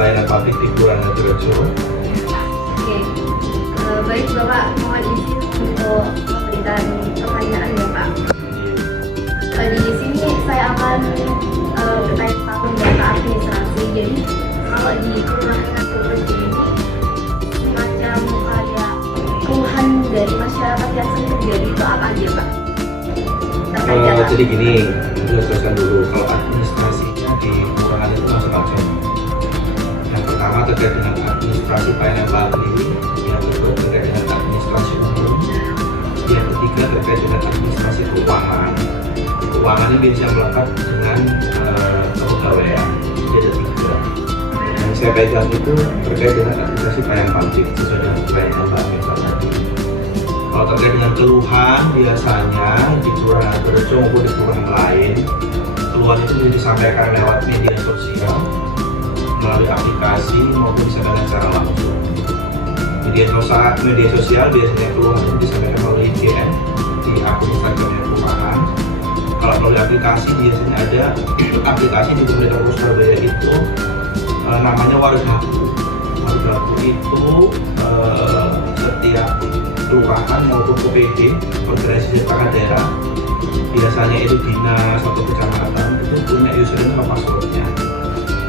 pelayanan publik di Kelurahan Ngadirejo. Oke, baik Bapak, mohon izin untuk memberikan pertanyaan ya Pak. Di sini saya akan bertanya tentang data administrasi. Jadi kalau di Kelurahan Ngadirejo ini semacam kayak keluhan dari masyarakat yang sering terjadi itu apa aja Pak? Jadi gini, jelaskan dulu kalau administrasinya di kelurahan itu macam-macam. Yang pertama terkait dengan administrasi pelayanan publik, yang kedua terkait dengan administrasi umum, yang ketiga terkait dengan administrasi keuangan. Keuangan ini bisa melekat dengan kepegawaian, jadi ada tiga. Yang saya pegang itu terkait dengan administrasi pelayanan publik sesuai dengan pelayanan publik tadi. Kalau terkait dengan keluhan, biasanya di Kelurahan Ngadirejo maupun di kelurahan lain, keluhan itu bisa disampaikan lewat media sosial, melalui aplikasi maupun disampaikan secara langsung. Media sosial biasanya keluhan itu disampaikan melalui DM di akun Instagramnya kelurahan. Kalau melalui aplikasi biasanya ada aplikasi di pemerintah Kota Surabaya itu namanya Wargaku. Wargaku itu setiap kelurahan maupun OPD, organisasi perangkat daerah, biasanya itu dinas atau kecamatan itu punya username sama passwordnya.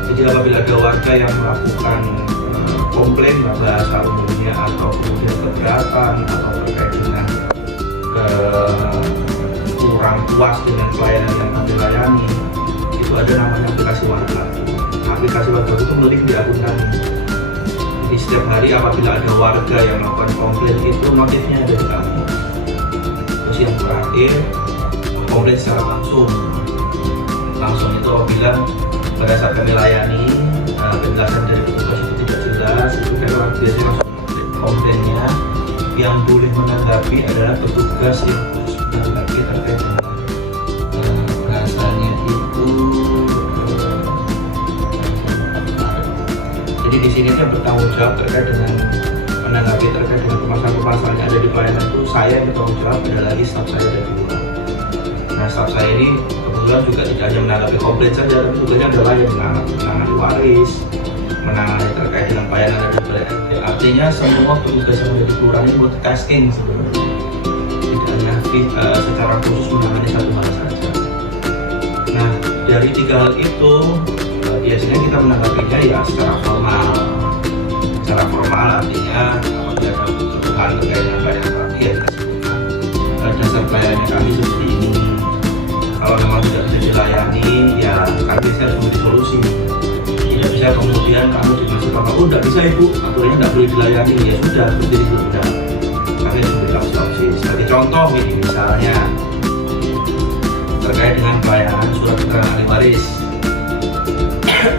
Jadi apabila ada warga yang melakukan komplain bahasa umumnya atau kemudian keberatan atau terkait dengan kurang puas dengan pelayanan yang kami layani, itu ada namanya aplikasi Warga. Aplikasi Warga itu melink di akun kami. Jadi setiap hari apabila ada warga yang melakukan komplain itu notifnya ada di kami. Terus yang terakhir, komplain secara langsung itu apabila pada saat kami layani penjelasan dari petugas itu tidak jelas, itu kan biasanya langsung komplainnya. Yang boleh menanggapi adalah petugas yang khusus menanggapi terkait dengan bahasanya itu. Jadi di sini saya bertanggung jawab terkait dengan menanggapi terkait dengan permasalahan-permasalahan yang ada di pelayanan itu. Saya yang bertanggung jawab, ada lagi staf saya dari kelurahan. Nah, staf saya ini kebetulan juga tidak hanya menanggapi komplain saja, tapi tugasnya adalah yang menangani waris, menangani terkait dengan pelayanan dari pelayanan. Artinya semua petugas yang ada di kelurahan ini multitasking sebenarnya. Tidak hanya secara khusus menangani satu hal saja. Nah, dari tiga hal itu biasanya kita menanggapinya ya secara formal. Secara formal artinya apabila ada kebutuhan terkait dengan pelayanan publik ya dasar pelayanan kami seperti ini. Kalau memang tidak bisa dilayani ya kami bisa harus memberi solusi. Tidak bisa kemudian kami dikasih kabar, oh tidak bisa ibu, aturannya tidak boleh dilayani, ya sudah seperti itu sudah. Kami harus memberi solusi. Sebagai contoh ini misalnya terkait dengan pelayanan surat keterangan ahli waris.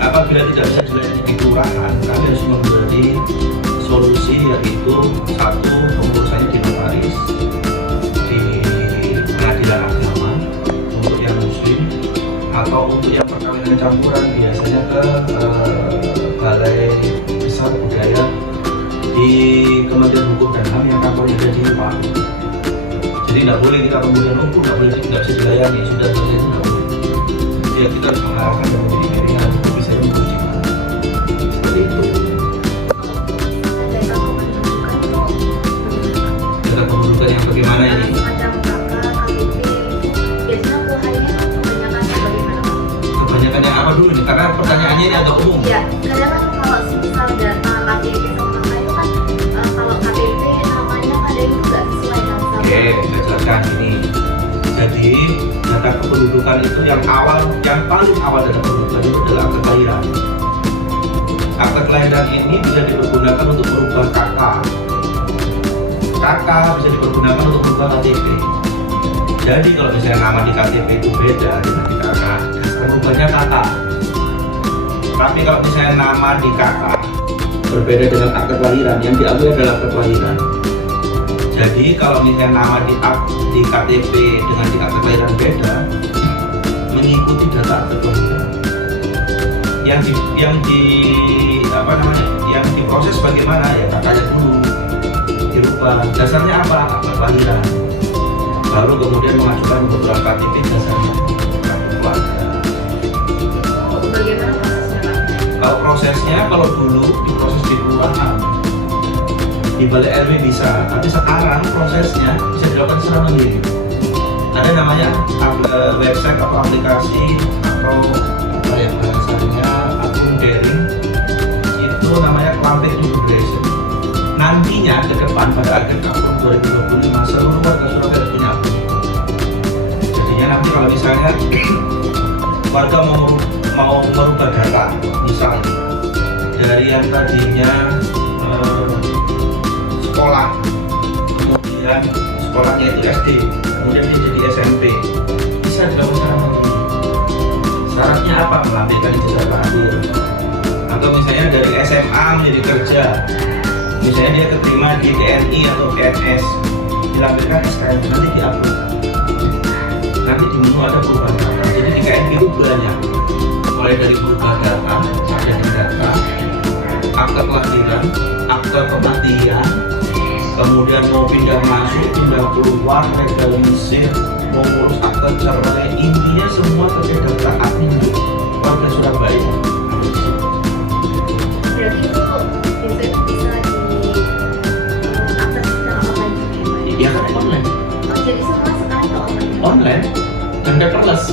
Apabila tidak bisa dilayani di kelurahan, kami harus memberi solusi, yaitu satu, pengurusannya di notaris di pengadilan agama untuk yang muslim, atau untuk yang perkawinan campuran biasanya ke balai besar budaya di Kementerian Hukum dan HAM yang kantornya ada di Jepang. Jadi tidak boleh kita kemudian tidak bisa dilayani, sudah selesai itu tidak boleh. Ya kita harus mengarahkan dan menjadi pilihan bisa menguji seperti itu. Data kependudukan yang bagaimana ini? Kebanyakan yang apa dulu nih? Karena pertanyaannya ini agak umum. Iya, karena kan kalau misal data KTP sama nama itu kan kalau KTP namanya kadang juga sesuai dengan sama. Oke, saya jelaskan ini. Jadi data kependudukan itu yang paling awal data kependudukan itu adalah akte kelahiran. Akte kelahiran ini bisa dipergunakan untuk merubah KK. KK bisa dipergunakan untuk merubah KTP. Jadi kalau misalnya nama di KTP itu beda dengan di KK, merubahnya KK. Tapi kalau misalnya nama di KK berbeda dengan akte kelahiran, yang diambil adalah akte kelahiran. Jadi kalau misalnya nama di KTP dengan di akte kelahiran beda, mengikuti data akte kelahiran. Yang diproses bagaimana ya kakaknya dulu dirubah. Dasarnya apa? Akte kelahiran. Baru kemudian mengajukan beberapa KTP dasarnya kartu keluarga. Bagaimana prosesnya Pak? Kalau prosesnya, kalau dulu diproses di kelurahan, di balai RW bisa, tapi sekarang prosesnya bisa dilakukan secara mandiri. Ada namanya website atau aplikasi atau apa ya bahasanya, akun daring, itu namanya Clamp Integration. Nantinya ke depan pada akhir tahun 2025 seluruh warga Surabaya punya akun. Jadinya nanti kalau misalnya warga mau merubah data, misalnya dari yang tadinya sekolah, kemudian sekolahnya itu SD, kemudian dia jadi SMP, bisa dilakukan secara mandiri. Syaratnya apa? Melampirkan ijazah terakhir. Atau misalnya dari SMA menjadi kerja, misalnya dia keterima di TNI atau PNS, dilampirkan SKM, nanti diupload. Nanti di menu ada perubahan data. Jadi di KNP itu banyak, mulai dari perubahan data, ada data, akte kelahiran, akte kematian, kemudian mau pindah masuk, pindah keluar, legalisir, mau ngurus akte cerai, intinya semua terkait data admin warga Surabaya. Berarti itu bisa diakses secara online juga? Iya kan online. Oh, jadi semua sekarang ke online? Online dan paperless.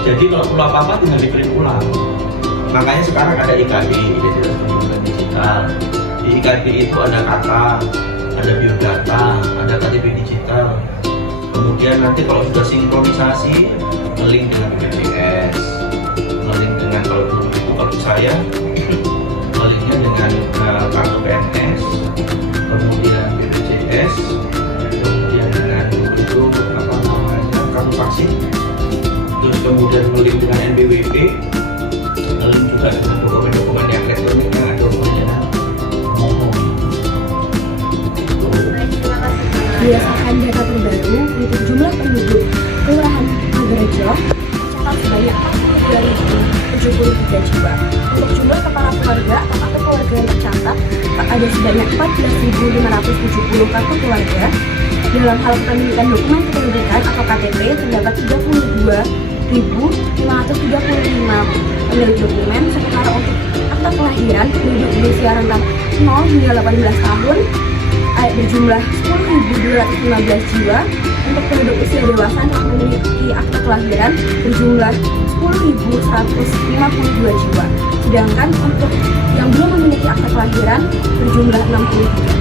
Jadi kalau perlu apa-apa tinggal di-print ulang. Makanya sekarang ada IKB, identitas kependudukan digital. Di IKB itu ada kata, ada biodata, ada KTP digital. Kemudian nanti kalau sudah sinkronisasi, nge-link dengan BPJS, nge-link dengan kalau dulu itu kalau saya nge-linknya dengan kartu PNS, kemudian BPJS, kemudian dengan itu apa namanya kartu vaksin, terus kemudian nge-link dengan NPWP, nge-link juga dengan dokumen-dokumen yang elektronik yang ada hubungannya dengan ngomong. Baik, terima kasih. Berdasarkan data terbaru untuk jumlah penduduk Kelurahan Anggerejo tercatat sebanyak 42.073 jiwa. Untuk jumlah kepala keluarga atau kartu keluarga yang tercatat ada sebanyak 14.570 kartu keluarga. Dalam hal kepemilikan dokumen kependudukan atau KTP terdapat 32.535 pemilik dokumen, sementara untuk akta kelahiran penduduk berusia rentang 0 hingga 18 tahun berjumlah 10.215 jiwa. Untuk penduduk usia dewasa yang memiliki akta kelahiran berjumlah 10.152 jiwa. Sedangkan untuk yang belum memiliki akta kelahiran berjumlah 63.